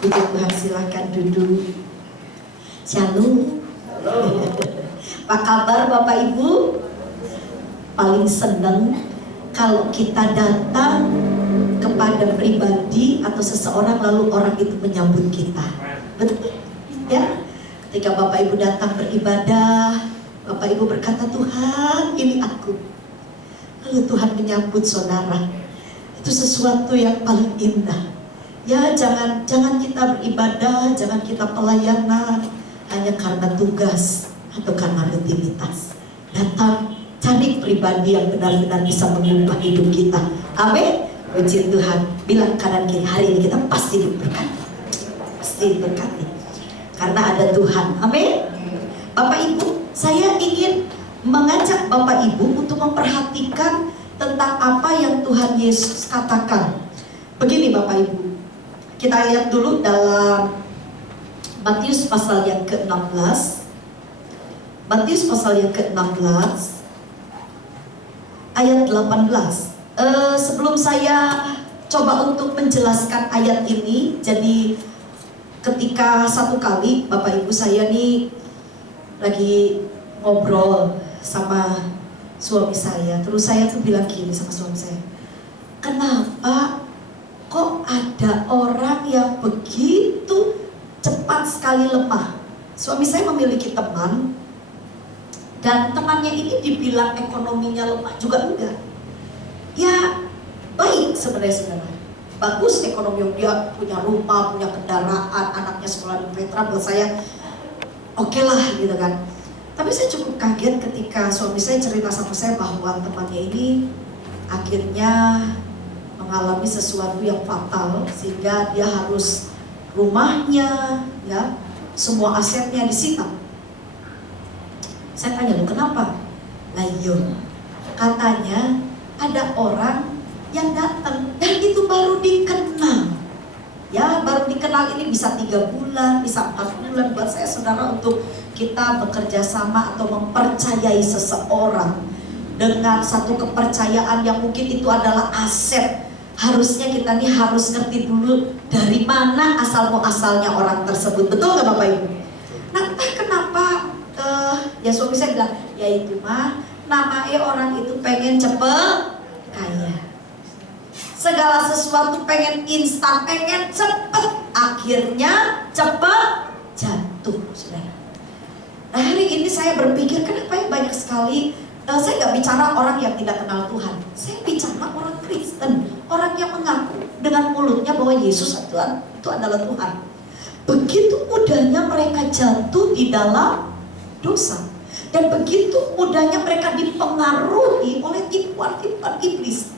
Puji Tuhan, silakan duduk. Shalom. Apa kabar Bapak Ibu? Paling seneng kalau kita datang kepada pribadi atau seseorang lalu orang itu menyambut kita. Betul? Ya? Ketika Bapak Ibu datang beribadah, Bapak Ibu berkata, Tuhan ini aku. Lalu Tuhan menyambut saudara. Itu sesuatu yang paling indah. Ya, jangan kita beribadah, jangan kita pelayanan hanya karena tugas atau karena rutinitas. Datang, cari pribadi yang benar-benar bisa mengubah hidup kita. Amin. Puji Tuhan. Bilang kanan kiri, hari ini kita pasti diberkati. Pasti diberkati. Karena ada Tuhan. Amin. Bapak Ibu, saya ingin mengajak Bapak Ibu untuk memperhatikan tentang apa yang Tuhan Yesus katakan. Begini Bapak Ibu, kita lihat dulu dalam Matius pasal yang ke-16. Matius pasal yang ke-16 ayat 18. Sebelum saya coba untuk menjelaskan ayat ini, jadi ketika satu kali Bapak Ibu saya nih lagi ngobrol sama suami saya, terus saya tuh bilang gini sama suami saya, kenapa kok ada orang yang begitu cepat sekali lemah? Suami saya memiliki teman, dan temannya ini dibilang ekonominya lemah juga enggak. Ya baik sebenarnya saudara, bagus ekonomi, dia punya rumah, punya kendaraan, anaknya sekolah di Petra, buat saya oke lah gitu kan. Tapi saya cukup kaget ketika suami saya cerita sama saya bahwa temannya ini akhirnya mengalami sesuatu yang fatal sehingga dia harus rumahnya, ya, semua asetnya disita. Saya tanya, lu kenapa? Lah iya, katanya ada orang yang datang dan itu baru dikenal. Ya, baru dikenal ini bisa 3 bulan, bisa 4 bulan. Buat saya saudara, untuk kita bekerja sama atau mempercayai seseorang dengan satu kepercayaan yang mungkin itu adalah aset, harusnya kita nih harus ngerti dulu dari mana asal-muasalnya orang tersebut. Betul nggak Bapak Ibu? Nah, entah kenapa ya suami saya bilang, ya itu mah namanya orang itu pengen cepet kaya. Segala sesuatu pengen instan, pengen cepet, akhirnya cepet jatuh, saudara. Nah, hari ini saya berpikir, kenapa ya banyak sekali, saya nggak bicara orang yang tidak kenal Tuhan, saya bicara orang Kristen, orang yang mengaku dengan mulutnya bahwa Yesus Tuhan itu adalah Tuhan. Begitu mudahnya mereka jatuh di dalam dosa, dan begitu mudahnya mereka dipengaruhi oleh tipuan-tipuan iblis.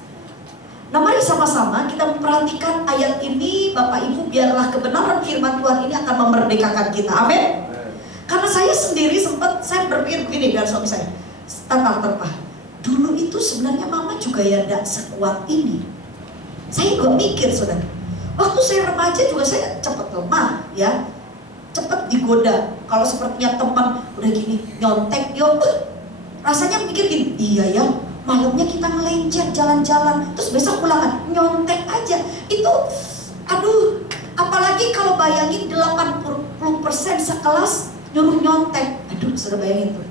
Nah, mari sama-sama kita memperhatikan ayat ini, Bapak Ibu, biarlah kebenaran firman Tuhan ini akan memerdekakan kita. Amin. Karena saya sendiri saya berpikir begini dengan suami saya, terpah. Dulu itu sebenarnya mama juga ya tidak sekuat ini. Saya juga mikir, saudara. Waktu saya remaja juga saya cepat lemah, ya, cepat digoda. Kalau sepertinya teman udah gini nyontek, rasanya mikir gini, iya ya, malamnya kita ngelencet jalan-jalan, terus besok pulangan nyontek aja. Itu, aduh, apalagi kalau bayangin 80% sekelas nyuruh nyontek. Aduh, sudah bayangin tuh.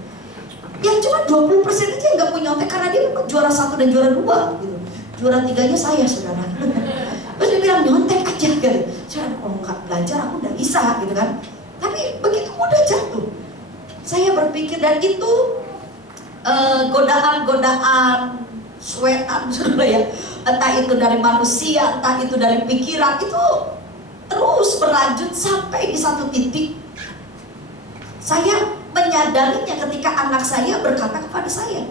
Yang cuma 20% aja yang gak punya nyontek karena dia memang juara 1 dan juara 2 gitu. Juara 3-nya saya, saudara. Terus dia bilang nyontek aja gitu. Saya kalau nggak belajar aku udah bisa gitu kan. Tapi begitu mudah jatuh. Saya berpikir, dan itu godaan-godaan suetan, saudara ya. Entah itu dari manusia, entah itu dari pikiran, itu terus berlanjut sampai di satu titik. Saya menyadarinya ketika anak saya berkata kepada saya,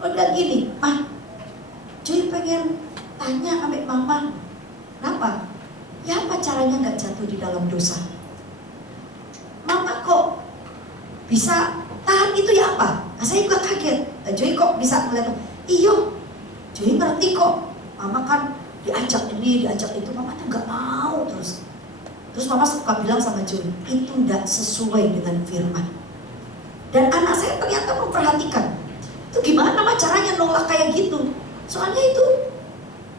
oh bilang gini, Mah, Joy pengen tanya sama mama, kenapa? Ya apa caranya gak jatuh di dalam dosa? Mama kok bisa tahan itu ya apa? Nah, saya juga kaget, Joy kok bisa melihat, iyo, Joy ngerti kok, mama kan diajak ini, diajak itu, mama tuh gak mau terus. Terus mama suka bilang sama Joy, itu gak sesuai dengan firman. Dan anak saya ternyata memperhatikan, itu gimana mah caranya nolak kayak gitu. Soalnya itu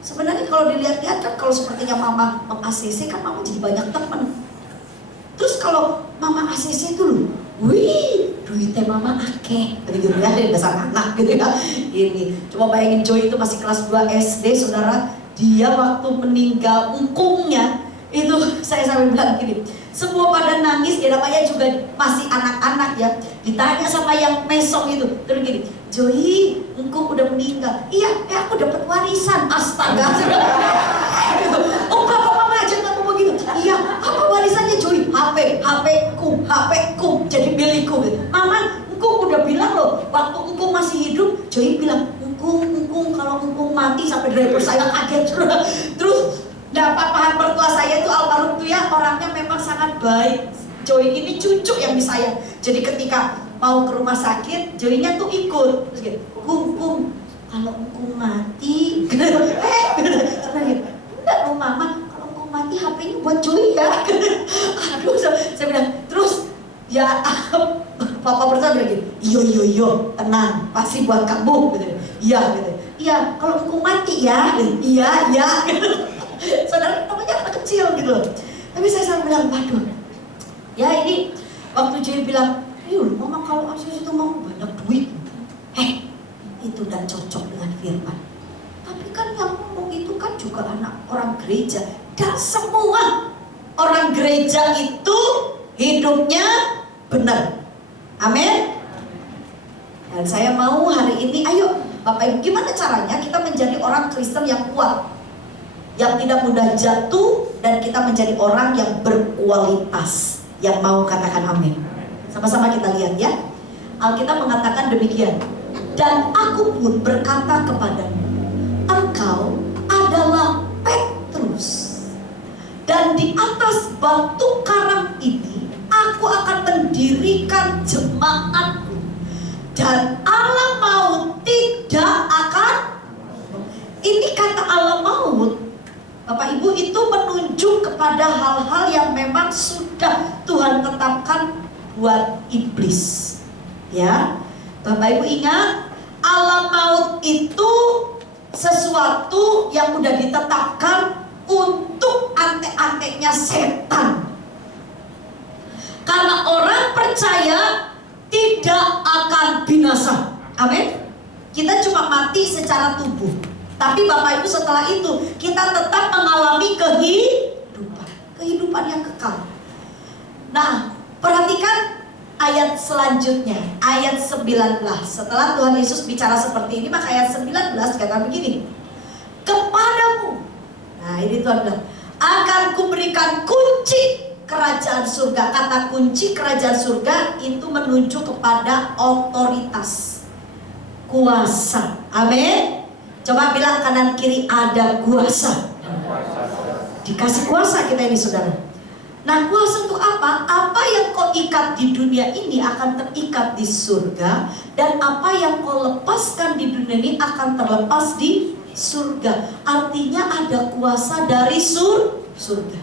sebenarnya kalau dilihat-lihat kan, kalau sepertinya mama meng-ACC kan mama jadi banyak teman. mama ACC itu loh, wih, duitnya mama akeh, gitu ya, dari dasar anak gitu ya. Ini, coba bayangin Joy itu masih kelas 2 SD, saudara, dia waktu meninggal ungkungnya, itu saya sampai bilang gini, semua pada nangis, ya namanya juga masih anak-anak ya. Ditanya sama yang mesong itu, terus gini, Joy, engkau udah meninggal. Iya, aku dapat warisan. Astaga. Oh, papa mama aja ngomong begitu. Iya, apa warisannya Joy? HP ku, jadi milikku. Mama, engkau udah bilang loh, waktu engkau masih hidup, Joy bilang, engkau kalau engkau mati sampai driver saya kaget. Terus nah, papahan mertua saya itu almarhum tuh ya, orangnya memang sangat baik. Joy ini cucu yang disayang. Jadi ketika mau ke rumah sakit, Joy-nya tuh ikut. Terus gitu, Kum, kalau engkau mati, enggak mau mama, kalau engkau mati HP-nya buat Joy ya. Aduh, saya bilang, terus ya papa berkata bilang gitu, iyo, tenang, pasti buat kamu. Gitu. Iya, kalau engkau mati ya, iya. Gitu. Saudara namanya anak kecil gitu loh. Tapi saya selalu bilang, waduh, ya ini waktu Joy bilang, yuk mama kalau ACC itu mau banyak duit. Itu udah cocok dengan firman. Tapi kan yang ngomong itu kan juga anak orang gereja. Dan semua orang gereja itu hidupnya benar. Amin. Dan saya mau hari ini, ayo Bapak Ibu, gimana caranya kita menjadi orang Kristen yang kuat, yang tidak mudah jatuh, dan kita menjadi orang yang berkualitas. Yang mau katakan amin. Sama-sama kita lihat ya. Alkitab mengatakan demikian. Dan aku pun berkata kepadamu, engkau adalah Petrus, dan di atas batu karang ini aku akan mendirikan jemaatku, dan alam maut tidak akan. Ini kata alam maut, Bapak Ibu, itu menunjuk kepada hal-hal yang memang sudah Tuhan tetapkan buat iblis. Ya, Bapak Ibu ingat, alam maut itu sesuatu yang sudah ditetapkan untuk antek-anteknya setan. Karena orang percaya tidak akan binasa. Amin. Kita cuma mati secara tubuh, tapi Bapak Ibu setelah itu kita tetap mengalami kehidupan yang kekal. Nah, perhatikan ayat selanjutnya, ayat 19. Setelah Tuhan Yesus bicara seperti ini, maka ayat 19 kata begini, kepadamu, nah ini Tuhan bilang, akan kuberikan kunci kerajaan surga. Kata kunci kerajaan surga itu menunjuk kepada otoritas, kuasa. Amin. Coba bilang kanan kiri, ada kuasa. Dikasih kuasa kita ini saudara. Nah, kuasa untuk apa? Apa yang kau ikat di dunia ini akan terikat di surga, dan apa yang kau lepaskan di dunia ini akan terlepas di surga. Artinya ada kuasa dari surga.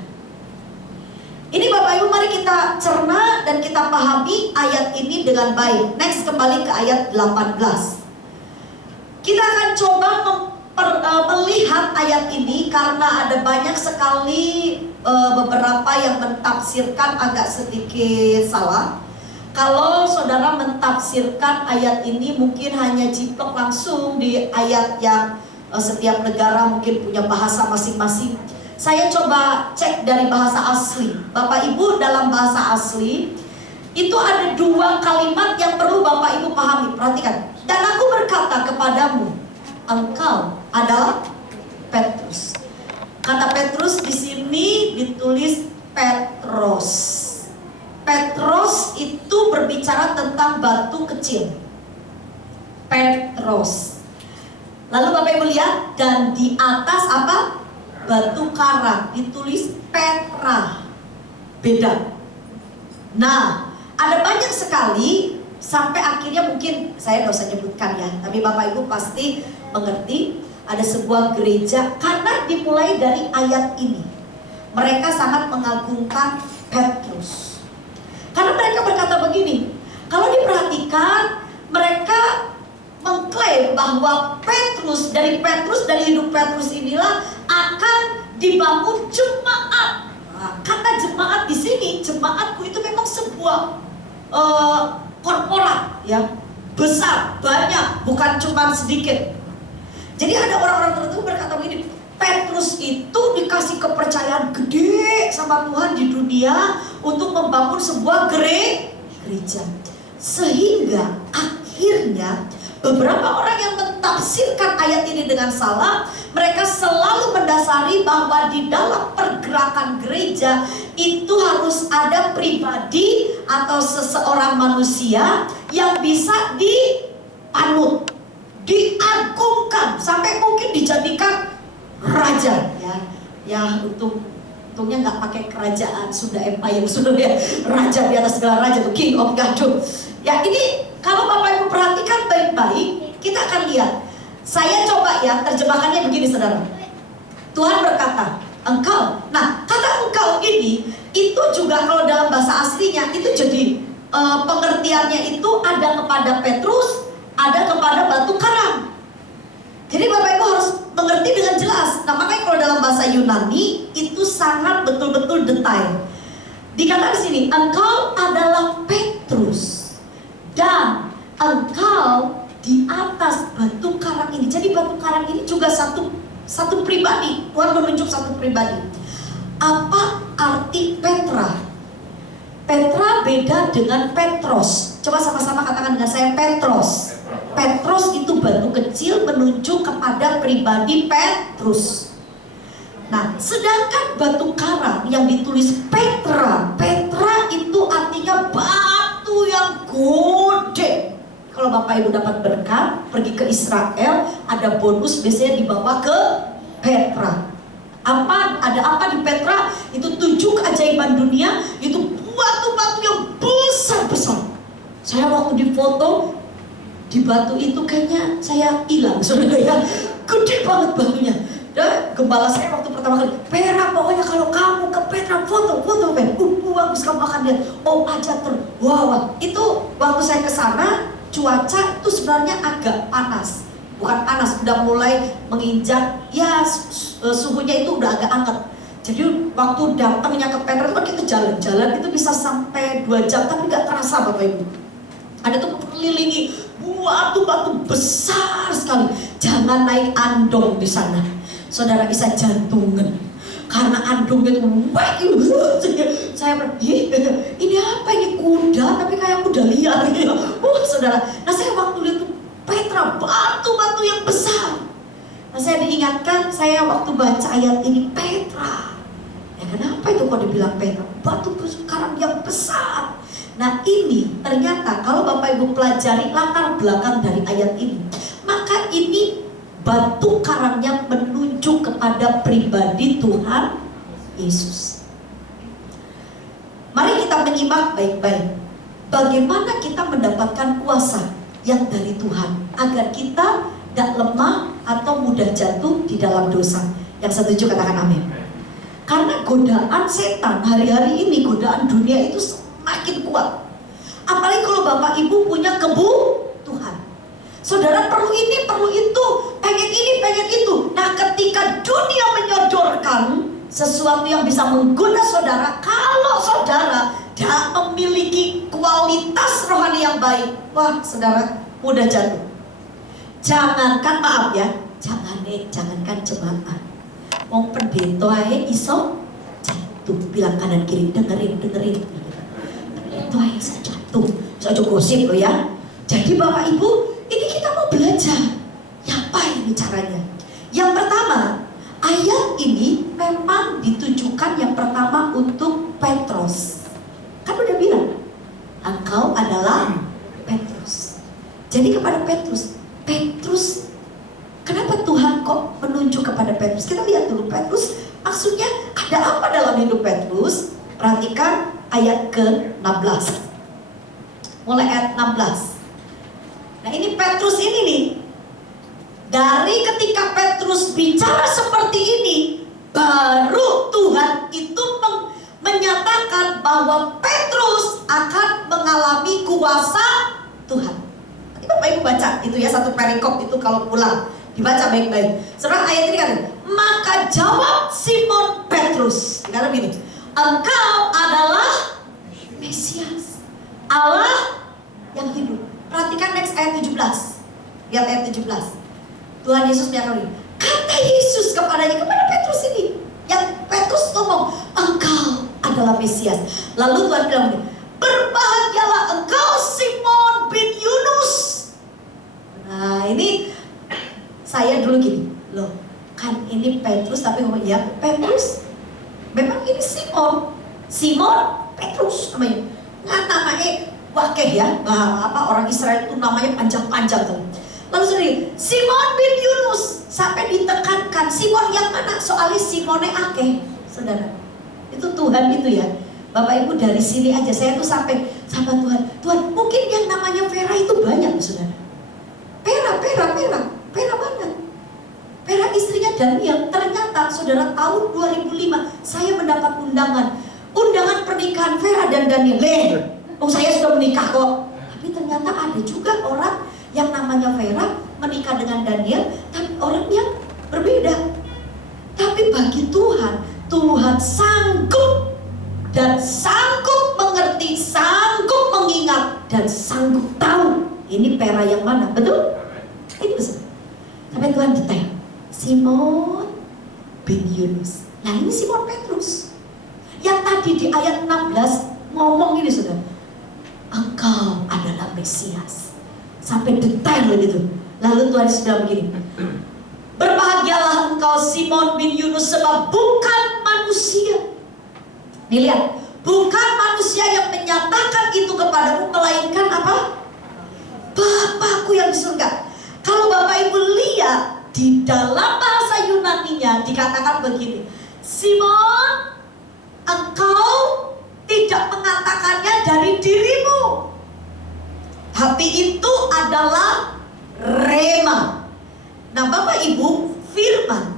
Ini Bapak Ibu, mari kita cerna dan kita pahami ayat ini dengan baik. Next, kembali ke ayat 18. Kita akan coba melihat ayat ini karena ada banyak sekali beberapa yang mentafsirkan agak sedikit salah. Kalau saudara mentafsirkan ayat ini mungkin hanya jiplak langsung di ayat yang setiap negara mungkin punya bahasa masing-masing. Saya coba cek dari bahasa asli. Bapak Ibu, dalam bahasa asli itu ada dua kalimat yang perlu Bapak Ibu pahami. Perhatikan. Dan aku berkata kepadamu, engkau adalah Petrus. Kata Petrus di sini ditulis Petros. Petros itu berbicara tentang batu kecil. Petros. Lalu Bapak Ibu lihat, dan di atas apa? Batu karang, ditulis Petra. Beda. Nah, ada banyak sekali sampai akhirnya mungkin saya tidak usah nyebutkan ya, tapi Bapak Ibu pasti mengerti. Ada sebuah gereja, karena dimulai dari ayat ini, mereka sangat mengagungkan Petrus. Karena mereka berkata begini, kalau diperhatikan mereka mengklaim bahwa Petrus, dari hidup Petrus inilah akan dibangun jemaat. Nah, kata jemaat di sini, jemaatku itu memang sebuah korporat ya, besar, banyak, bukan cuma sedikit. Jadi ada orang-orang tertentu berkata begini, Petrus itu dikasih kepercayaan gede sama Tuhan di dunia untuk membangun sebuah gereja. Sehingga akhirnya beberapa orang yang mentafsirkan ayat ini dengan salah, mereka selalu mendasari bahwa di dalam pergerakan gereja itu harus ada pribadi atau seseorang manusia yang bisa dipanut, diagungkan, sampai mungkin dijadikan raja ya untungnya nggak pakai kerajaan Sunda Empire, sudah ya, raja di atas segala raja, tuh King of Gadung. Ya ini kalau Bapak Ibu perhatikan baik-baik, kita akan lihat. Saya coba ya, terjemahannya begini saudara. Tuhan berkata, engkau. Nah, kata engkau ini, itu juga kalau dalam bahasa aslinya, itu jadi pengertiannya itu ada kepada Petrus, ada kepada batu karang. Jadi Bapak Ibu harus mengerti dengan jelas. Nah makanya kalau dalam bahasa Yunani, itu sangat betul-betul detail. Dikatakan di sini, engkau adalah Petrus, dan engkau di atas batu karang ini. Jadi batu karang ini juga satu pribadi. Tuhan menunjuk satu pribadi. Apa arti Petra? Petra beda dengan Petros. Coba sama-sama katakan dengan saya, Petros. Petros itu batu kecil menunjuk kepada pribadi Petrus. Nah, sedangkan batu karang yang ditulis Petra, Petra itu artinya batu yang gede. Kalau Bapak Ibu dapat berkat, pergi ke Israel, ada bonus biasanya dibawa ke Petra. Ada apa di Petra? Itu 7 keajaiban dunia, itu batu-batu yang besar-besar. Saya waktu difoto di batu itu kayaknya saya hilang, saudara ya. Gede banget batunya. Dan gembala saya waktu pertama kali, Pera, pokoknya kalau kamu ke Petra foto Ben. Bagus kamu akan lihat. Oh aja terus. Wow. Itu waktu saya ke sana, cuaca itu sebenarnya agak panas. Bukan panas, udah mulai menginjak, ya suhunya itu udah agak hangat. Jadi waktu datangnya ke Petra itu kan kita jalan-jalan itu bisa sampai 2 jam, tapi nggak terasa Bapak Ibu. Ada tuh kelilingi batu-batu besar sekali. Jangan naik andong di sana, saudara bisa jantungan. Karena andongnya itu saya ini apa ini, kuda tapi kayak kuda liar gitu. Saudara, nah saya waktu lihat tuh Petra, batu-batu yang besar. Nah saya diingatkan, saya waktu baca ayat ini, Petra. Ya kenapa itu kok dibilang Petra? Batu karang yang besar. Nah ini ternyata kalau Bapak Ibu pelajari latar belakang dari ayat ini, maka ini batu karangnya menunjuk kepada pribadi Tuhan Yesus. Mari kita menyimak baik-baik. Bagaimana kita mendapatkan kuasa yang dari Tuhan, agar kita tidak lemah atau mudah jatuh di dalam dosa. Yang setuju katakan amin. Karena godaan setan hari-hari ini, godaan dunia itu makin kuat. Apalagi kalau Bapak Ibu punya kebutuhan. Saudara perlu ini, perlu itu, pengen ini, pengen itu. Nah ketika dunia menyodorkan sesuatu yang bisa menggoda saudara, kalau saudara tidak memiliki kualitas rohani yang baik, wah saudara mudah jatuh. Jangankan, maaf ya, jangankan jemaat, wong pendeta ae iso jatuh. Bilang kanan kiri, dengerin. Pendeta ae iso jatuh. Saya gosip loh ya. Jadi Bapak Ibu, ini kita mau belajar. Ya apa ini caranya? Yang pertama, ayat ini memang ditujukan yang pertama untuk Petrus. Kan udah bilang, engkau adalah Petrus. Jadi kepada Petrus, kenapa Tuhan kok menunjuk kepada Petrus? Kita lihat dulu Petrus, maksudnya ada apa dalam hidup Petrus? Perhatikan ayat ke-16. Mulai ayat 16. Nah ini Petrus ini nih. Dari ketika Petrus bicara seperti ini, baru Tuhan itu menyatakan bahwa Petrus akan mengalami kuasa Tuhan. Nanti Bapak Ibu baca itu ya, satu perikop itu kalau pulang dibaca baik-baik. Sekarang ayat ini kan, maka jawab Simon Petrus, karena begini, engkau adalah Mesias, Allah lihat ayat 17. Tuhan Yesus menyatakan, kata Yesus kepadanya, kepada Petrus ini, yang Petrus ngomong, engkau adalah Mesias. Lalu Tuhan bilang, berbahagialah engkau Simon bin Yunus. Nah ini saya dulu gini, loh kan ini Petrus, tapi ngomong ya Petrus, memang ini Simon Petrus namanya. Nggak namanya wakeh ya, orang Israel itu namanya panjang-panjang tuh. Lalu sendiri Simon bin Yunus, sampai ditekankan Simon yang mana? Soalnya Simonnya akeh, saudara. Itu Tuhan itu ya. Bapak Ibu dari sini aja saya tuh sampai sama Tuhan mungkin yang namanya Vera itu banyak saudara. Vera banget. Vera istrinya Daniel. Ternyata saudara tahun 2005 saya mendapat undangan pernikahan Vera dan Daniel. Saya sudah menikah kok. Tapi ternyata ada juga orang yang namanya Vera menikah dengan Daniel, tapi orang yang berbeda. Tapi bagi Tuhan sanggup dan sanggup mengerti, sanggup mengingat, dan sanggup tahu ini Vera yang mana, betul? Itu sampai Tuhan detail. Simon bin Yunus. Nah ini Simon Petrus yang tadi di ayat 16 ngomong ini saudara, engkau adalah Mesias. Sampai detail begitu. Lalu Tuhan Yesus bilang begini, berbahagialah engkau Simon bin Yunus, sebab bukan manusia. Nih lihat, bukan manusia yang menyatakan itu kepadamu, melainkan apa? Bapakku yang di surga. Kalau Bapak Ibu lihat di dalam bahasa Yunani-nya dikatakan begini, Simon, engkau tidak mengatakannya dari dirimu, tapi itu adalah rema. Nah Bapak Ibu, firman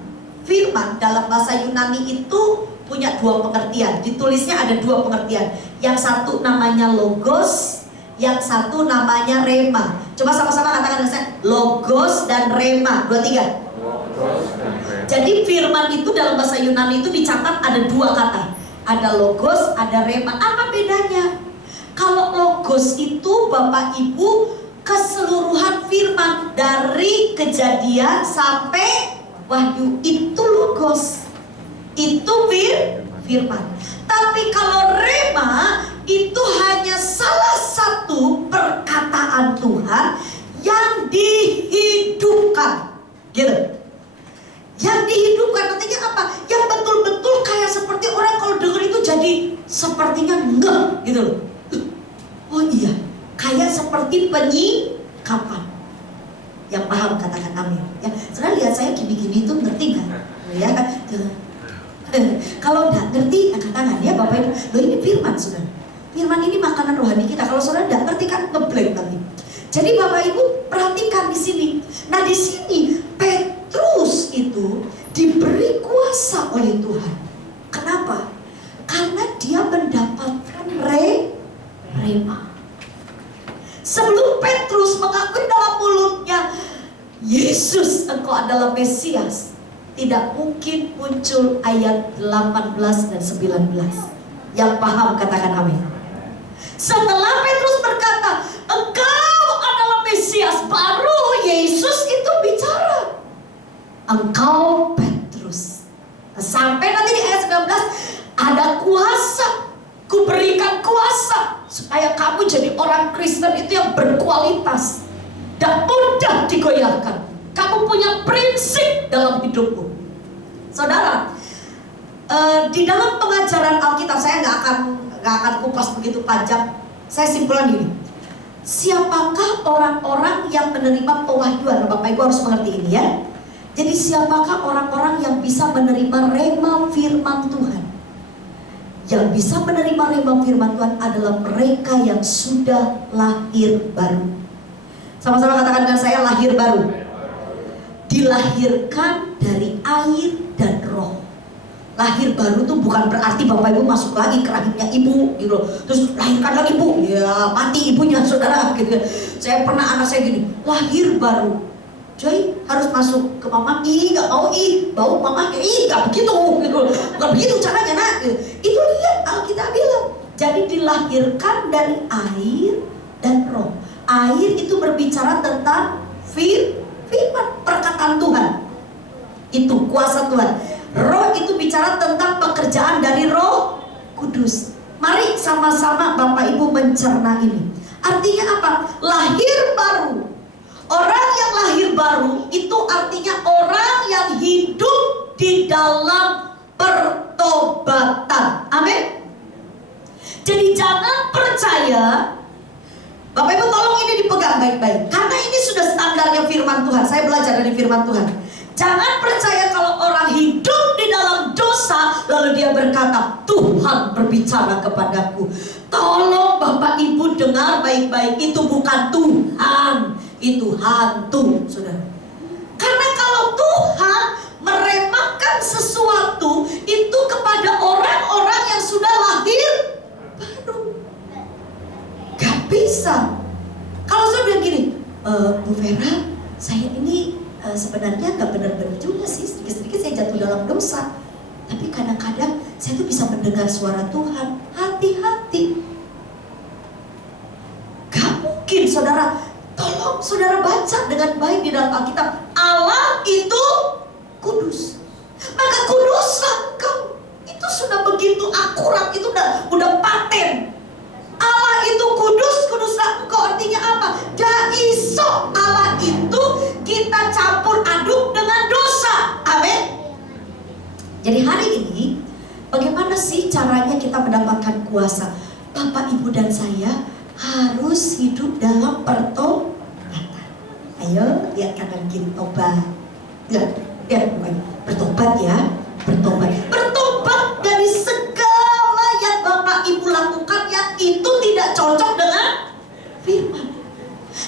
dalam bahasa Yunani itu punya dua pengertian. Ditulisnya ada dua pengertian. Yang satu namanya logos, yang satu namanya rema. Coba sama-sama katakan dengan saya, logos dan rema. 2, 3. Jadi firman itu dalam bahasa Yunani itu dicatat ada dua kata. Ada logos, ada rema. Apa bedanya? Kalau logos itu Bapak Ibu keseluruhan firman dari Kejadian sampai Wahyu, itu logos, itu firman. Tapi kalau rema itu hanya salah satu perkataan Tuhan yang dihidupkan, gitu. Yang dihidupkan artinya apa? Yang betul-betul kayak seperti orang kalau dengar itu jadi sepertinya ngeh, gitu loh. Oh iya, kayak seperti penyikapan. Yang paham katakan amin. Ya, sekarang lihat saya gini-gini itu ngerti nggak? Ya kan? Kalau nggak ngerti, angkat tangan ya Bapak Ibu. Loh ini firman saudara. Firman ini makanan rohani kita. Kalau saudara nggak ngerti kan ngeblank nanti. Jadi Bapak Ibu perhatikan di sini. Nah di sini Petrus itu diberi kuasa oleh Tuhan. Kenapa? Karena dia mendapatkan rema. Sebelum Petrus mengakui dalam mulutnya, Yesus engkau adalah Mesias, tidak mungkin muncul ayat 18 dan 19. Yang paham katakan amin. Setelah Petrus berkata, engkau adalah Mesias, baru Yesus itu bicara, engkau Petrus. Sampai nanti di ayat 19, ada kuasa, kuberikan kuasa supaya kamu jadi orang Kristen itu yang berkualitas dan mudah digoyahkan. Kamu punya prinsip dalam hidupmu. Saudara, di dalam pengajaran Alkitab saya nggak akan kupas begitu panjang. Saya simpulkan ini. Siapakah orang-orang yang menerima pewahyuan? Bapak Ibu harus mengerti ini ya. Jadi siapakah orang-orang yang bisa menerima rema firman Tuhan? Yang bisa menerima rema firman Tuhan adalah mereka yang sudah lahir baru. Sama-sama katakan dengan saya, lahir baru. Dilahirkan dari air dan roh. Lahir baru itu bukan berarti Bapak Ibu masuk lagi ke rahimnya ibu gitu loh. Terus lahirkan lagi ibu, ya mati ibunya saudara gitu. Saya pernah anak saya gini, lahir baru. Joy harus masuk ke mama, gak mau bau mama, gak begitu gitu. Bukan begitu caranya nak. Itu lihat Alkitab bilang. Jadi dilahirkan dari air dan roh. Air itu berbicara tentang firman, perkataan Tuhan. Itu kuasa Tuhan. Roh itu bicara tentang pekerjaan dari Roh Kudus. Mari sama-sama Bapak Ibu mencerna ini. Artinya apa? Lahir baru. Orang yang lahir baru itu artinya orang yang hidup di dalam pertobatan. Amin. Jadi jangan percaya, Bapak Ibu tolong ini dipegang baik-baik, karena ini sudah standarnya firman Tuhan. Saya belajar dari firman Tuhan. Jangan percaya kalau orang hidup di dalam dosa lalu dia berkata, Tuhan berbicara kepadaku. Tolong Bapak Ibu dengar baik-baik, itu bukan Tuhan, itu hantu, saudara. Karena kalau Tuhan meremehkan sesuatu itu kepada orang-orang yang sudah lahir baru, gak bisa. Kalau saya bilang gini, Bu Vera, saya ini sebenarnya gak benar-benar juga sih, sedikit-sedikit saya jatuh dalam dosa, tapi kadang-kadang saya tuh bisa mendengar suara Tuhan. Hati-hati, gak mungkin, saudara. Tolong saudara baca dengan baik di dalam Alkitab. Allah itu kudus, maka kuduslah engkau. Itu sudah begitu akurat, itu udah paten. Allah itu kudus, kuduslah engkau. Artinya apa? Gak iso Allah itu kita campur aduk dengan dosa. Amin. Jadi hari ini bagaimana sih caranya kita mendapatkan kuasa? Bapak, Ibu, dan saya harus hidup dalam pertobatan. Ayo lihat kanan kiri, tobat. Lihat bertobat ya, bertobat. Bertobat dari segala yang Bapak Ibu lakukan yang itu tidak cocok dengan firman.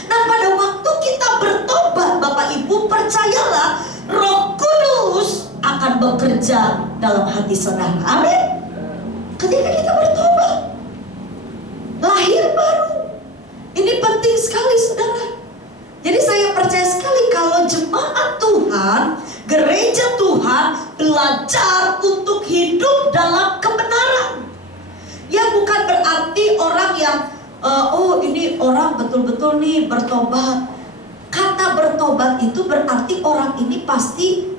Nah, pada waktu kita bertobat, Bapak Ibu percayalah, Roh Kudus akan bekerja dalam hati saudara. Amin. Ketika kita bertobat, lahir baru. Ini penting sekali, saudara. Jadi saya percaya sekali kalau jemaat Tuhan, gereja Tuhan belajar untuk hidup dalam kebenaran. Ya, bukan berarti orang yang ini orang betul-betul nih bertobat. Kata bertobat itu berarti orang ini pasti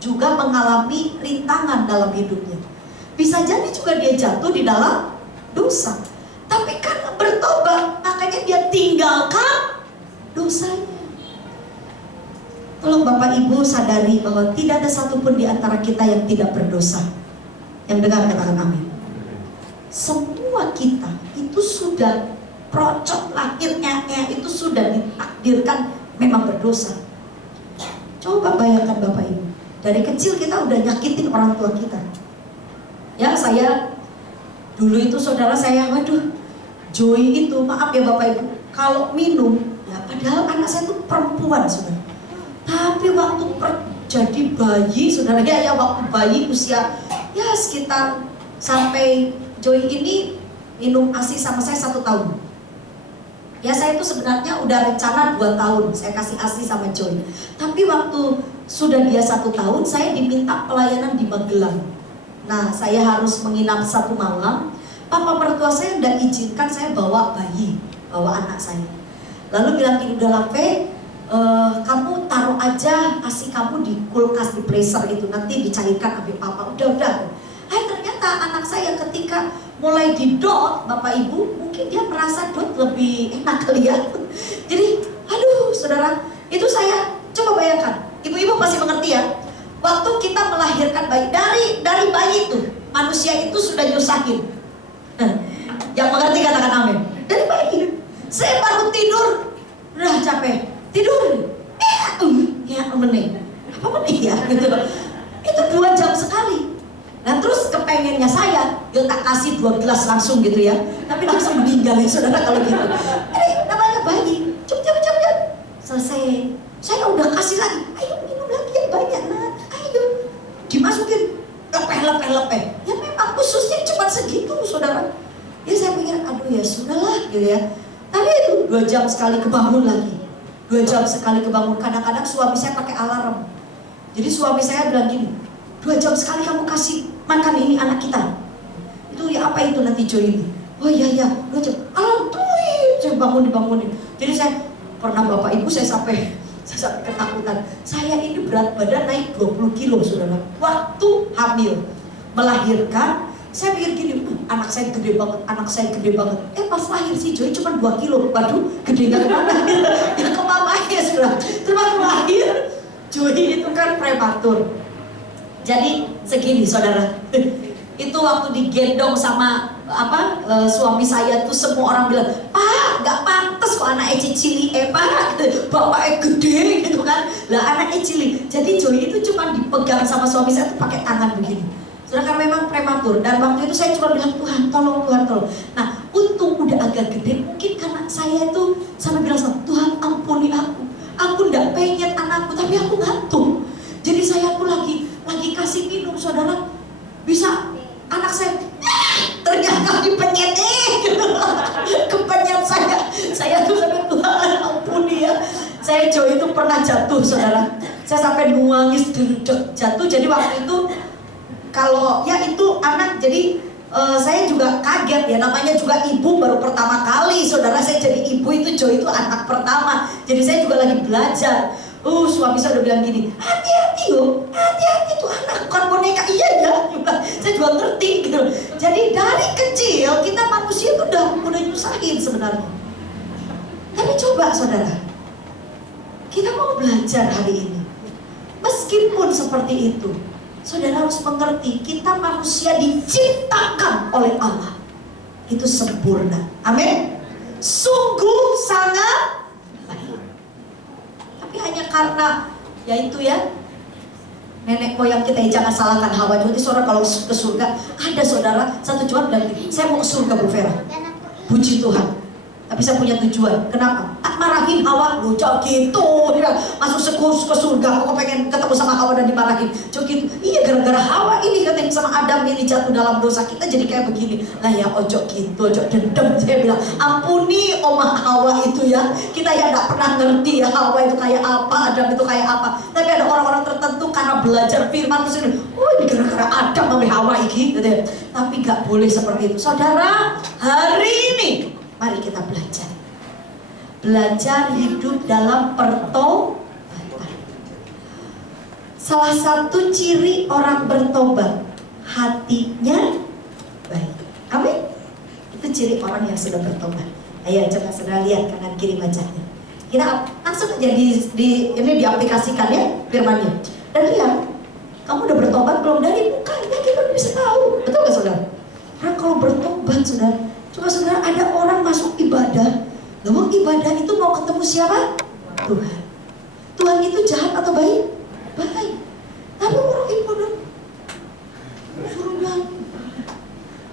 juga mengalami rintangan dalam hidupnya. Bisa jadi juga dia jatuh di dalam dosa. Tapi karena bertobat, makanya dia tinggalkan dosanya. Tolong Bapak Ibu sadari bahwa tidak ada satupun di antara kita yang tidak berdosa. Yang dengar katakan amin. Semua kita itu sudah procok lahirnya, itu sudah ditakdirkan memang berdosa. Coba bayangkan Bapak Ibu, dari kecil kita udah nyakitin orang tua kita. Ya, saya dulu itu saudara saya, waduh, Joy itu, maaf ya Bapak Ibu, kalau minum, ya padahal anak saya itu perempuan, saudara. Tapi waktu jadi bayi, saudara, ya waktu bayi usia ya sekitar sampai Joy ini minum ASI sama saya 1 tahun. Ya, saya itu sebenarnya udah rencana 2 tahun saya kasih ASI sama Joy. Tapi waktu sudah dia 1 tahun, saya diminta pelayanan di Magelang. Nah, saya harus menginap 1 malam. Papa mertua saya udah izinkan saya bawa bayi, bawa anak saya. Lalu bilang gini, udah Lape, kamu taruh aja ASI kamu di kulkas, di freezer itu, nanti dicairkan habis papa. Udah. Ternyata anak saya ketika mulai didot, Bapak Ibu, mungkin dia merasa dot lebih enak kali ya. Jadi, aduh saudara, itu saya coba bayangkan. Ibu-ibu pasti mengerti ya. Waktu kita melahirkan bayi, dari bayi itu, manusia itu sudah nyusahin. Yang mengerti katakan amin. Dari bayi, saya baru tidur, udah capek, tidur. Ya menit, apa menit ya gitu. Itu 2 jam sekali. Nah terus kepengennya saya, ya tak kasih 2 gelas langsung gitu ya. Tapi langsung meninggal ya saudara kalau gitu. Ini namanya bayi, cepet. Selesai, saya udah kasih lagi. Ayo minum lagi yang banyak, nah ayo. Dimasukin, lepeh. Ya memang khususnya cuma segitu saudara. Ya saya pikir, aduh ya sudahlah gitu ya. Tapi itu 2 jam sekali kebangun lagi. 2 jam sekali kebangun. Kadang-kadang suami saya pakai alarm. Jadi suami saya bilang gini, 2 jam sekali kamu kasih makan ini anak kita. Itu ya apa itu nanti Joy ini? Oh iya 2 jam. Alarm tuh, saya dibangunin. Jadi saya pernah Bapak Ibu saya sampai Saya sampai ketakutan. Saya ini berat badan naik 20 kilo, saudara. Waktu hamil, melahirkan, saya pikir gini, anak saya gede banget, anak saya gede banget. Pas lahir si Joy cuma 2 kilo. Waduh, gedenya kemana? Ya ke mamanya, saudara. Terus waktu lahir, Joy itu kan prematur. Jadi segini, saudara. Itu waktu digendong sama suami saya tuh semua orang bilang, "Pak, gak pantas kok anaknya cili, Pak, bapaknya gede," gitu kan. Lah anaknya cili. Jadi Joy itu cuma dipegang sama suami saya tuh pakai tangan begini. Karena memang prematur, dan waktu itu saya cuma bilang, "Tuhan tolong, Tuhan tolong." Nah untung udah agak gede, mungkin karena saya itu sampai bilang sama Tuhan, "Ampuni aku gak pengen anakku, tapi aku ngantuk." Jadi saya pun lagi kasih minum, saudara, bisa anak saya ternyata dipenyet, kepenyet saya tuh sampai, "Tuhan ampuni ya." Saya Joy itu pernah jatuh, saudara. Saya sampai nuangis jatuh. Jadi waktu itu kalau ya itu anak, jadi saya juga kaget ya, namanya juga ibu baru pertama kali, saudara. Saya jadi ibu itu, Joy itu anak pertama. Jadi saya juga lagi belajar. Suami saya udah bilang gini, "Hati-hati yo, hati-hati tuh anak, bukan boneka." Iya ya, saya juga ngerti gitu. Jadi dari kecil kita manusia itu udah nyusahin sebenarnya. Tapi coba saudara, kita mau belajar hari ini. Meskipun seperti itu, saudara harus mengerti, kita manusia diciptakan oleh Allah itu sempurna. Amin. Sungguh sangat. Tapi hanya karena yaitu ya nenek moyang kita, jangan salahkan Hawa. Jadi saudara kalau ke surga, ada saudara satu Jumat bilang, "Saya mau ke surga Bu Vera." Puji Tuhan. Tapi saya punya tujuan. Kenapa? Tak marahin Hawa, lu cok gitu. Dia masuk ke surga, kok pengen ketemu sama Hawa dan dimarahin. Cok gitu. Iya, gara-gara Hawa ini katanya sama Adam ini jatuh dalam dosa, kita jadi kayak begini. Lah ya ojo gitu, ojo dendam. Saya bilang, "Ampuni Oma Hawa itu ya. Kita ya gak pernah ngerti ya Hawa itu kayak apa, Adam itu kayak apa." Tapi ada orang-orang tertentu karena belajar firman terus ini, ini gara-gara Adam sama Hawa ini gitu ya. Tapi gak boleh seperti itu. Saudara, hari ini mari kita belajar hidup dalam pertobatan. Salah satu ciri orang bertobat, hatinya baik. Amin. Itu ciri orang yang sudah bertobat. Ayo coba saudara lihat kanan kiri wajahnya. Kita langsung aja ini diaplikasikan ya firmannya. Dan lihat, kamu udah bertobat belum? Dari mukanya kita bisa tahu. Betul gak saudara? Orang kalau bertobat saudara, coba saudara, ada orang masuk ibadah, lalu ibadah itu mau ketemu siapa? Tuhan. Tuhan itu jahat atau baik? Baik. Tapi orang ibadah suruh nyanyi,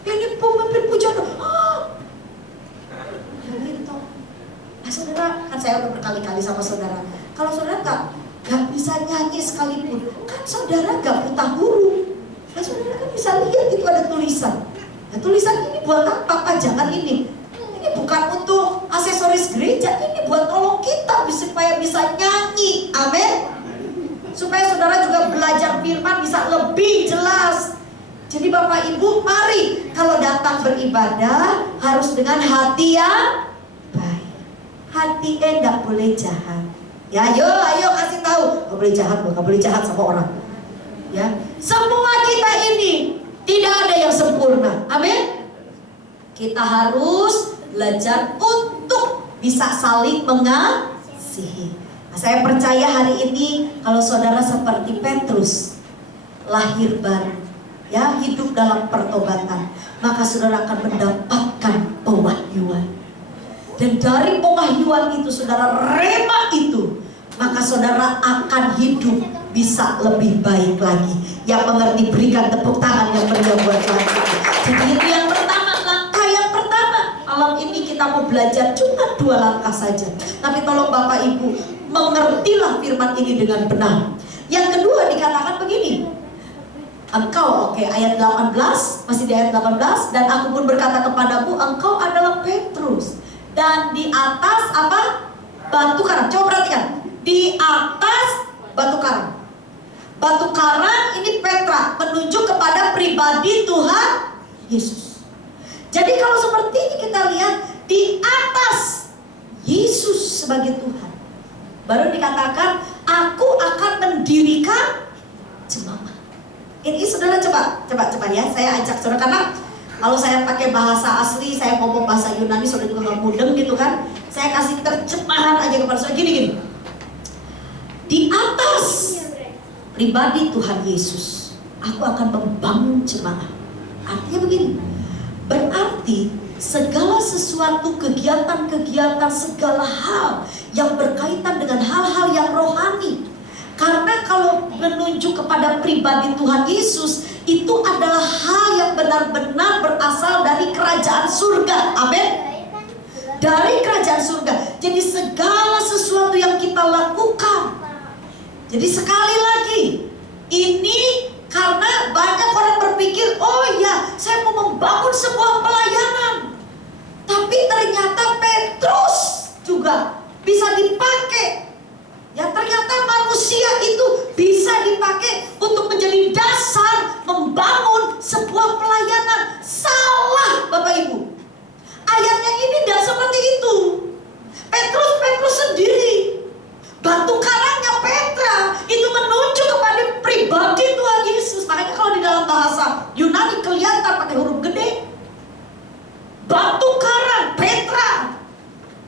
ini pemimpin pujian, gitu. Nah saudara, kan saya udah berkali-kali sama saudara, kalau saudara gak bisa nyanyi sekalipun, kan saudara gak buta huruf. Nah saudara kan bisa lihat itu ada tulisan. Nah, tulisan ini buat apa? Jangan ini. Ini bukan untuk aksesoris gereja, ini buat tolong kita supaya bisa nyanyi. Amin. Supaya saudara juga belajar firman bisa lebih jelas. Jadi Bapak Ibu, mari kalau datang beribadah harus dengan hati yang baik. Hati tidak boleh jahat. Ya, ayo kasih tahu, nggak boleh jahat, nggak boleh jahat sama orang. Ya, semua kita ini tidak ada yang sempurna. Amin. Kita harus belajar untuk bisa saling mengasihi. Nah, saya percaya hari ini kalau saudara seperti Petrus, lahir baru, ya, hidup dalam pertobatan, maka saudara akan mendapatkan pewahyuan. Dan dari pewahyuan itu, saudara rema itu, maka saudara akan hidup bisa lebih baik lagi. Yang mengerti berikan tepuk tangan yang meriah buat Tuhan. Jadi itu yang pertama, langkah yang pertama. Malam ini kita mau belajar cuma 2 langkah saja. Tapi tolong Bapak Ibu, mengertilah firman ini dengan benar. Yang kedua dikatakan begini, engkau, ayat 18, masih di ayat 18, dan aku pun berkata kepadamu, engkau adalah Petrus, dan di atas apa? Batu karang. Coba perhatikan, di atas batu karang. Batu karang ini Petra, menunjuk kepada pribadi Tuhan Yesus. Jadi kalau seperti ini kita lihat di atas Yesus sebagai Tuhan. baru dikatakan aku akan mendirikan jemaat. Ini saudara coba ya, saya ajak saudara, karena kalau saya pakai bahasa asli, saya ngomong bahasa Yunani, saudara juga nggak mudeng gitu kan. Saya kasih terjemahan aja kepada saudara gini. Di atas pribadi Tuhan Yesus, aku akan membangun jemaat. Artinya begini, berarti segala sesuatu, kegiatan-kegiatan, segala hal yang berkaitan dengan hal-hal yang rohani. Karena kalau menunjuk kepada pribadi Tuhan Yesus, itu adalah hal yang benar-benar berasal dari kerajaan surga. Amin. Dari kerajaan surga. Jadi segala sesuatu yang kita lakukan. Jadi sekali lagi, ini karena banyak orang berpikir, oh ya, saya mau membangun sebuah pelayanan. Tapi ternyata Petrus juga bisa dipakai. Ya, ternyata manusia itu bisa dipakai untuk menjadi dasar membangun sebuah pelayanan. Salah Bapak Ibu. Ayat yang ini tidak seperti itu. Petrus sendiri. Batu karangnya Petra itu menunjuk kepada pribadi Tuhan Yesus. Makanya kalau di dalam bahasa Yunani kelihatan pakai huruf gede. Batu karang Petra.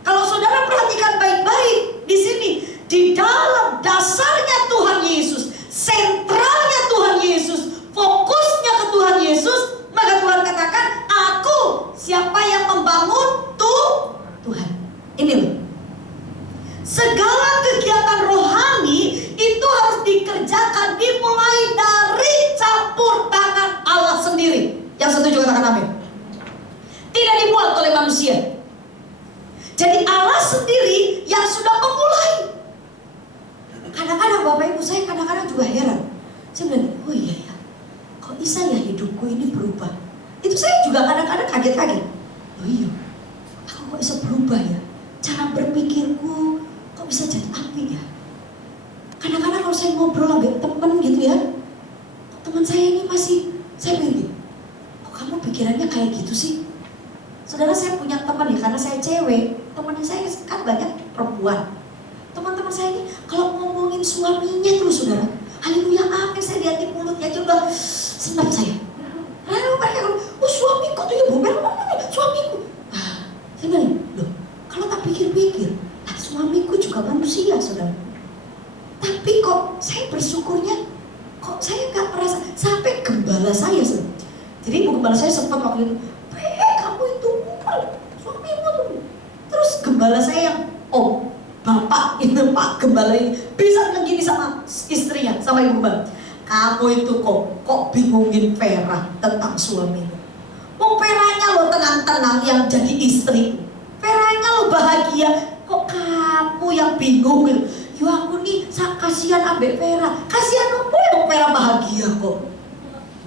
Kalau saudara perhatikan baik-baik di sini, di dalam dasarnya Tuhan Yesus, sentralnya Tuhan Yesus, fokusnya ke Tuhan Yesus, maka Tuhan katakan, aku siapa yang membangun Tuhan. Ini loh. Segala kegiatan rohani itu harus dikerjakan dimulai dari campur tangan Allah sendiri. Yang setuju katakan amin. Tidak dibuat oleh manusia. Jadi Allah sendiri yang sudah memulai. Kadang-kadang Bapak Ibu, saya kadang-kadang juga heran. Saya bilang, oh iya ya, kok bisa ya hidupku ini berubah. Itu saya juga kadang-kadang kaget-kaget. Oh iya, aku kok bisa berubah ya. Cara berpikirku kok bisa jadi api ya. Kadang-kadang kalau saya ngobrol sama teman gitu ya, teman saya ini masih, saya bilang, kok kamu pikirannya kayak gitu sih? Saudara, saya punya teman ya, karena saya cewek. Teman saya kan banyak perempuan. Teman-teman saya ini kalau ngomongin suaminya terus saudara, haleluya amin, saya lihatin mulutnya aja udah senap saya. Lalu mereka bilang, oh suamiku tuh ya bumer, suamiku. Saya bilang, loh kalau tak pikir-pikir, suamiku juga manusia saudara. Tapi kok saya bersyukurnya, kok saya gak merasa, sampai gembala saya saudara. Jadi gembala saya sempat waktu itu, kamu itu suamimu tuh. Terus gembala saya yang, oh bapak itu Pak Gembala ini bisa begini sama istrinya, sama ibu gembala. Kamu itu kok bingungin Vera tentang suamimu. Oh Veranya lo tenang-tenang yang jadi istri. Veranya lo bahagia. Kok kamu yang bingung? Ya aku nih kasihan ambek Vera. Kasihan apa ya Vera bahagia kok.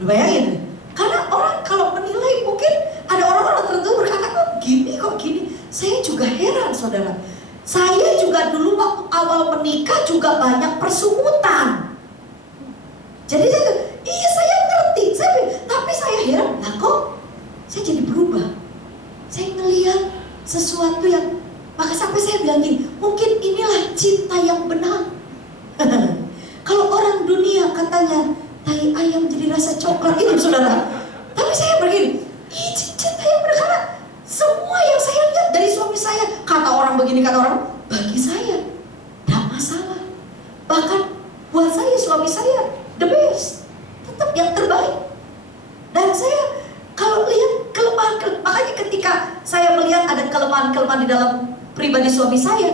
Bayangin. Karena orang kalau menilai mungkin ada orang-orang tertentu berkata kok gini. Saya juga heran saudara. Saya juga dulu waktu awal menikah juga banyak persungutan. Jadi saya ngerti, tapi saya heran, nah kok saya jadi berubah. Saya ngelihat sesuatu yang, maka sampai saya bilang gini, mungkin inilah cinta yang benar. Kalau orang dunia katanya tai ayam jadi rasa coklat itu saudara. Tapi saya begini, cinta yang benar karena semua yang saya lihat dari suami saya, kata orang begini, kata orang, bagi saya tidak masalah. Bahkan buat saya, suami saya the best, tetap yang terbaik. Dan saya kalau lihat kelemahan, makanya ketika saya melihat ada kelemahan-kelemahan di dalam pribadi suami saya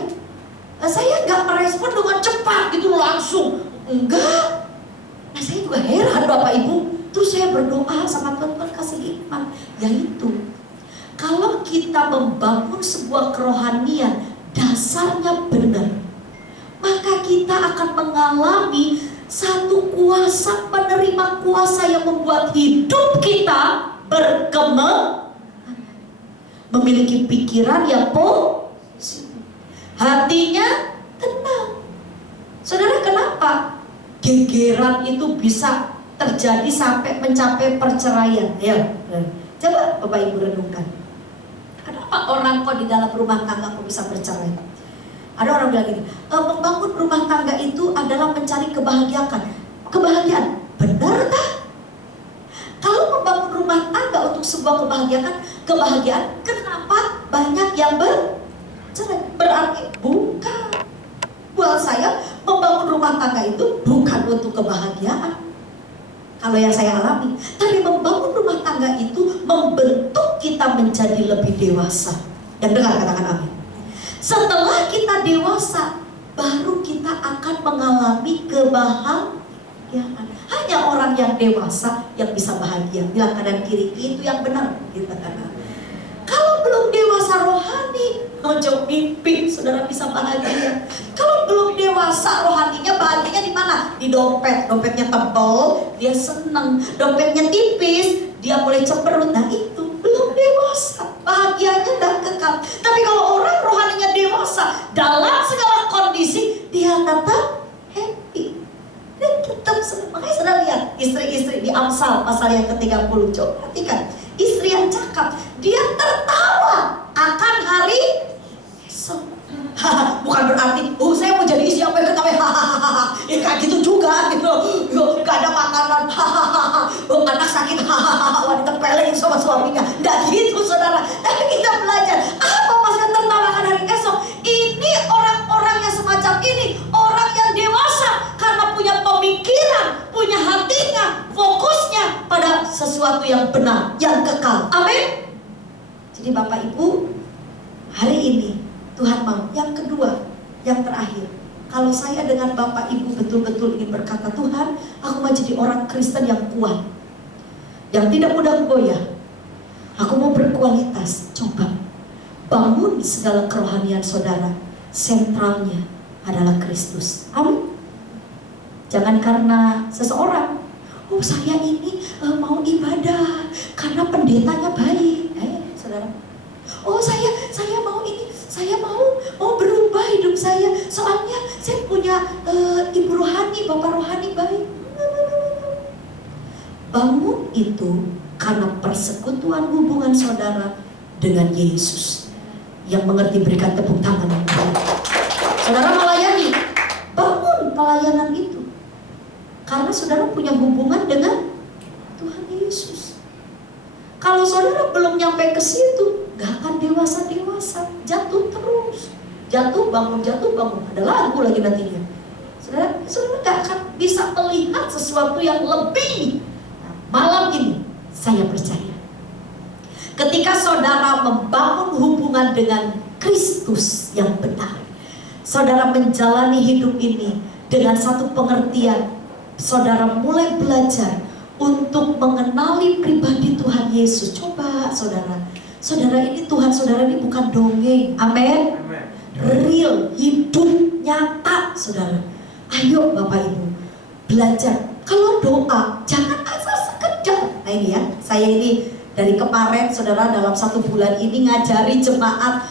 nggak merespon dengan cepat gitu langsung, enggak. Nah saya juga heran Bapak Ibu. Terus saya berdoa sama Tuhan kasih hikmat, yaitu kalau kita membangun sebuah kerohanian dasarnya benar, maka kita akan mengalami satu kuasa, menerima kuasa yang membuat hidup kita berkembang, memiliki pikiran yang positif, hatinya tenang. Saudara, kenapa gegeran itu bisa terjadi sampai mencapai perceraian? Ya, coba Bapak Ibu renungkan. Kenapa orang kok di dalam rumah tangga kok bisa bercerai? Ada orang bilang gini, membangun rumah tangga itu adalah mencari kebahagiaan. Benar tak? Kalau membangun rumah tangga untuk sebuah kebahagiaan, kenapa banyak yang bercerai? Berarti bukan. Buat saya, membangun rumah tangga itu bukan untuk kebahagiaan. Kalau yang saya alami, tapi membangun rumah tangga itu membentuk kita menjadi lebih dewasa. Yang dengar katakan amin. Setelah kita dewasa, baru kita akan mengalami kebahagiaan. Hanya orang yang dewasa yang bisa bahagia. Bilang kanan kiri, itu yang benar. Kita katakan. Kalau belum dewasa rohani, ngojok mimpi, saudara bisa bahagia. Kalau belum dewasa rohaninya, bahagianya di mana? Di dompet. Dompetnya tebal, dia senang. Dompetnya tipis, dia mulai cemberut. Nah itu belum dewasa. Bahagianya tidak kekal. Tapi kalau orang rohaninya dewasa, dalam segala kondisi dia tetap happy. Dan tetap senang. Makanya saudara lihat istri-istri di Amsal pasal yang ke-30. Coba perhatikan. Istri yang cakap, dia tertawa akan hari esok. Bukan berarti, saya mau jadi istri yang ketawa. Ya kayak gitu juga gitu. Gak ada makanan. Anak sakit. Wanita peleng sama suaminya. Nggak gitu saudara. Tapi kita belajar apa maksudnya tertawa akan hari esok. Ini orang-orang yang semacam ini, orang yang dewasa karena punya pemikiran, punya hatinya, fokusnya pada sesuatu yang benar, yang kekal. Amin. Jadi Bapak Ibu, hari ini Tuhan mau. Yang kedua, yang terakhir, kalau saya dengan Bapak Ibu betul-betul ingin berkata, Tuhan, aku mau jadi orang Kristen yang kuat, yang tidak mudah goyah. Aku mau berkualitas. Coba bangun segala kerohanian saudara. Sentralnya adalah Kristus. Amin. Jangan karena seseorang, oh saya ini mau ibadah karena pendetanya baik. Saudara, oh saya mau ini, saya mau berubah hidup saya. Soalnya saya punya ibu rohani, bapak rohani baik. Bangun itu karena persekutuan hubungan saudara dengan Yesus. Yang mengerti berikan tepuk tangan. Saudara melayani, bangun pelayanan itu karena saudara punya hubungan dengan Tuhan Yesus. Kalau saudara belum nyampe ke situ, gak akan dewasa-dewasa, jatuh terus, jatuh bangun. Ada lagu lagi nantinya. Saudara gak akan bisa melihat sesuatu yang lebih. Nah, malam ini saya percaya, ketika saudara membangun hubungan dengan Kristus yang benar, saudara menjalani hidup ini dengan satu pengertian. Saudara mulai belajar untuk mengenali pribadi Tuhan Yesus. Coba saudara ini Tuhan saudara ini bukan dongeng. Amin. Real, hidup, nyata saudara. Ayo Bapak Ibu belajar. Kalau doa jangan asal sekedar. Nah ini ya, saya ini dari kemarin saudara dalam 1 bulan ini ngajari jemaat,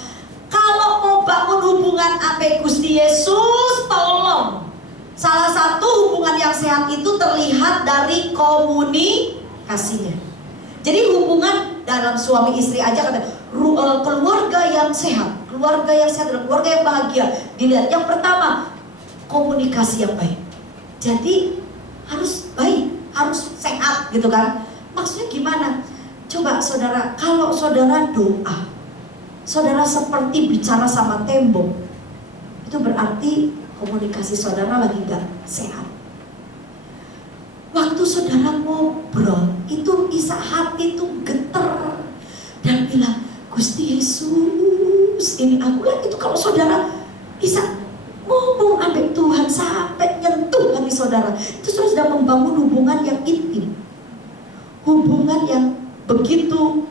kalau mau bangun hubungan sama Gusti Yesus, tolong. Salah satu hubungan yang sehat itu terlihat dari komunikasinya. Jadi hubungan dalam suami istri aja kata keluarga yang sehat adalah keluarga yang bahagia. Dilihat yang pertama, komunikasi yang baik. Jadi harus baik, harus sehat gitu kan. Maksudnya gimana? Coba saudara, kalau saudara doa, saudara seperti bicara sama tembok, itu berarti komunikasi saudara lagi gak sehat. Waktu saudara ngobrol, itu bisa hati tuh getar dan bilang, Gusti Yesus, ini aku lah. Itu kalau saudara bisa ngomong sampai Tuhan, sampai nyentuh hati saudara, itu saudara sudah membangun hubungan yang intim, hubungan yang begitu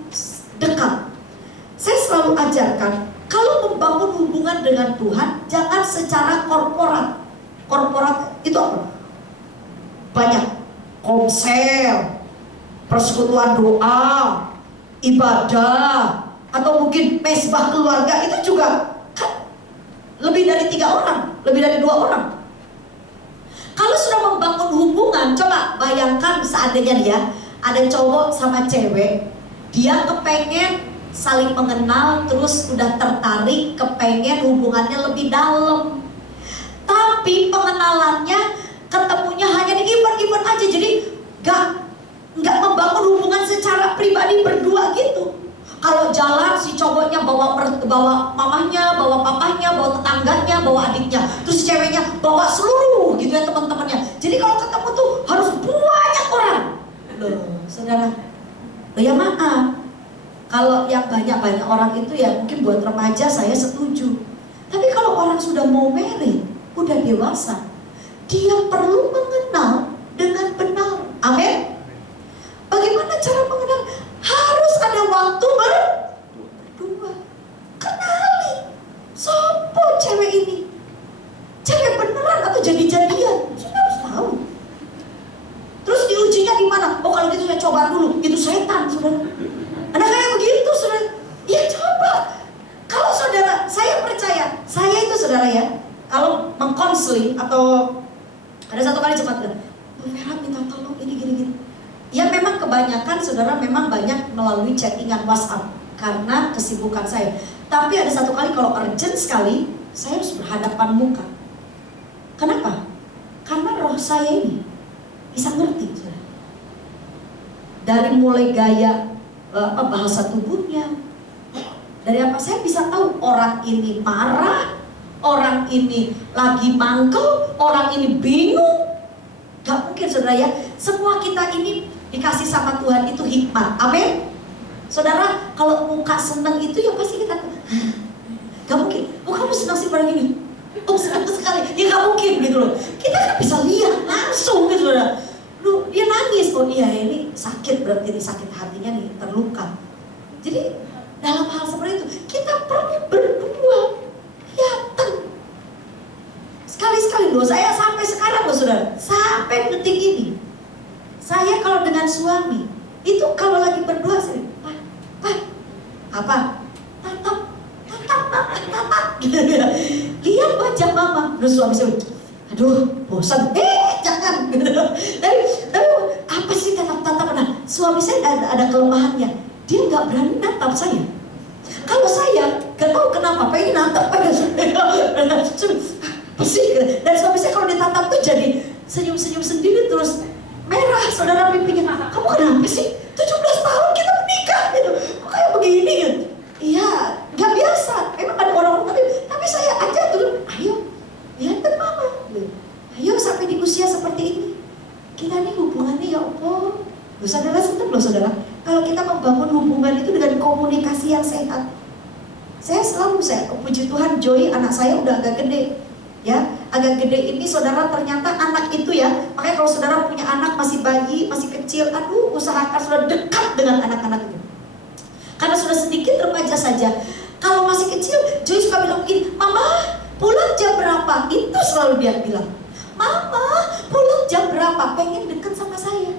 dekat. Saya selalu ajarkan, kalau membangun hubungan dengan Tuhan, jangan secara korporat. Korporat itu apa? Banyak komsel, persekutuan doa, ibadah, atau mungkin mesbah keluarga. Itu juga kan lebih dari 3 orang, lebih dari 2 orang. Kalau sudah membangun hubungan, coba bayangkan seandainya dia ada cowok sama cewek, dia kepengen saling mengenal, terus udah tertarik, kepengen hubungannya lebih dalam. Tapi pengenalannya, ketemunya hanya di event-event aja, jadi nggak membangun hubungan secara pribadi berdua gitu. Kalau jalan si cowoknya bawa mamahnya, bawa papahnya, bawa tetangganya, bawa adiknya, terus ceweknya bawa seluruh gitu ya teman-temannya. Jadi kalau ketemu tuh harus banyak orang. Loh, saudara, ya maaf, kalau yang banyak-banyak orang itu ya mungkin buat remaja saya setuju. Tapi kalau orang sudah mau married, udah dewasa, dia perlu mengenal dengan benar. Amin. Bagaimana cara mengenal? Harus ada waktu berdua. Kenali sopo cewek ini, cewek beneran atau jadi-jadian, sudah harus tahu. Terus diujinya di mana? Oh kalau gitu saya coba dulu, itu setan, saudara. Ada kayak begitu, saudara? Ya coba. Kalau saudara, saya percaya, saya itu saudara ya, kalau mengkonseling atau ada satu kali cepat bilang, Bu Vera minta tolong ini gini-gini. Ya memang kebanyakan saudara memang banyak melalui chattingan WhatsApp karena kesibukan saya. Tapi ada satu kali kalau urgent sekali, saya harus berhadapan muka. Kenapa? Karena roh saya ini bisa ngerti, saudara. Dari mulai gaya bahasa tubuhnya, dari apa saya bisa tahu orang ini marah, orang ini lagi mangkel, orang ini bingung. Gak mungkin saudara ya, semua kita ini dikasih sama Tuhan itu hikmat. Amin. Saudara, kalau muka senang itu ya pasti kita gak mungkin. Oh kamu senang sih pada gini, oh senang sekali. Ya gak mungkin gitu loh. Kita kan bisa lihat langsung gitu saudara. Lu dia nangis, oh iya ini sakit, berarti ini sakit hatinya nih, terluka. Jadi dalam hal seperti itu kita perlu berdua lihat. Sekali-sekali loh, saya sampai sekarang loh saudara, sampai detik ini saya kalau dengan suami itu kalau lagi berdua saya, Pak, apa? Tatap lihat wajah mama. Terus suami saya, aduh bosan, jangan. Tapi apa sih tatap? Nah, suami saya ada kelemahannya, dia nggak berani natap saya. Kalau saya nggak tahu kenapa pengen natap pada saya. Pasti. Dan suami saya kalau ditatap tuh jadi senyum-senyum sendiri terus merah saudara pipinya. Kamu kenapa sih? 17 tahun kita menikah gitu. Kok kayak begini gitu? Iya, nggak biasa. Emang ada orang-orang tapi saya aja dulu. Ayo, lihat mama. Ayo sampai di usia seperti ini. Kita nih hubungannya ya Allah. Loh saudara, senang loh saudara. Kalau kita membangun hubungan itu dengan komunikasi yang sehat. Saya puji Tuhan, Joy anak saya udah agak gede. Ya, agak gede ini saudara ternyata anak itu ya. Makanya kalau saudara punya anak masih bayi, masih kecil, aduh usahakan sudah dekat dengan anak-anak itu. Karena sudah sedikit remaja saja. Kalau masih kecil, Joy suka bilang begini, Mama pulang jam berapa? Itu selalu dia bilang, Mama pulang jam berapa? Pengen deket sama saya.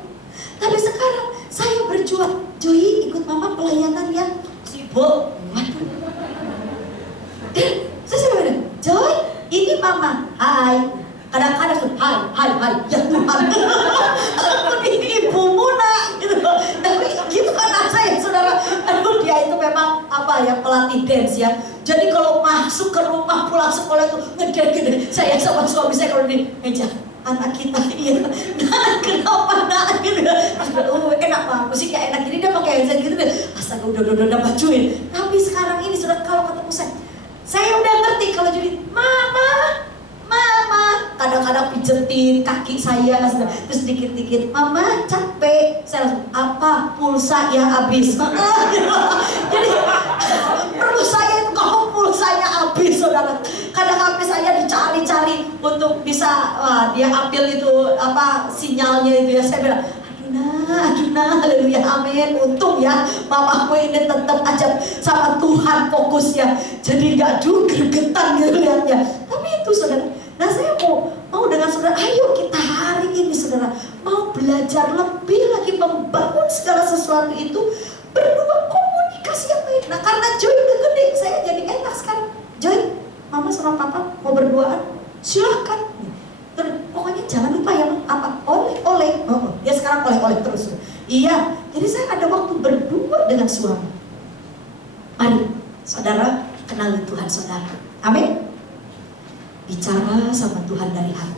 Tapi sekarang saya berjuang, Joy ikut Mama pelayanan ya. Sibuk. Dan saya bilang, Joy ini Mama, hai. Kadang-kadang tuh, hai, ya Tuhan. Ini ibumu nak, gitu. Tapi gitu kan anak saya, saudara. Aduh dia itu memang pelatih dance ya. Jadi kalau masuk ke rumah pulang sekolah itu ngedance. Saya sama suami saya kalau di meja, anak kita iya. Nah, kenapa nak gitu. Enak banget, musiknya enak. Jadi dia pakai headset gitu deh. Astaga udah bajuin. Tapi sekarang ini sudah kalau ketemu saya udah ngerti kalau jadi Mama, kadang-kadang pijetin kaki saya, terus dikit-dikit, Mama capek, saya langsung, apa pulsa ya habis. Jadi perlu saya itu kalau pulsanya habis, saudara. Kadang HP saya dicari-cari untuk bisa, dia ambil itu sinyalnya itu ya. Saya bilang, aduh nah, haleluya, amin. Untung ya mamaku ini tetap aja sama Tuhan fokus ya. Jadi gak gregetan gitu lihatnya. Tapi itu saudara. Nah saya mau dengan saudara, ayo kita hari ini saudara mau belajar lebih lagi membangun segala sesuatu itu berdua komunikasi yang baik. Nah karena Joy udah gede, saya jadi enak sekarang. Joy, Mama sama Papa mau berduaan, silakan. Pokoknya jangan lupa ya oleh. Dia sekarang oleh terus. Iya, jadi saya ada waktu berdua dengan suami. Saudara, kenali Tuhan saudara. Amin. Bicara sama Tuhan dari hati.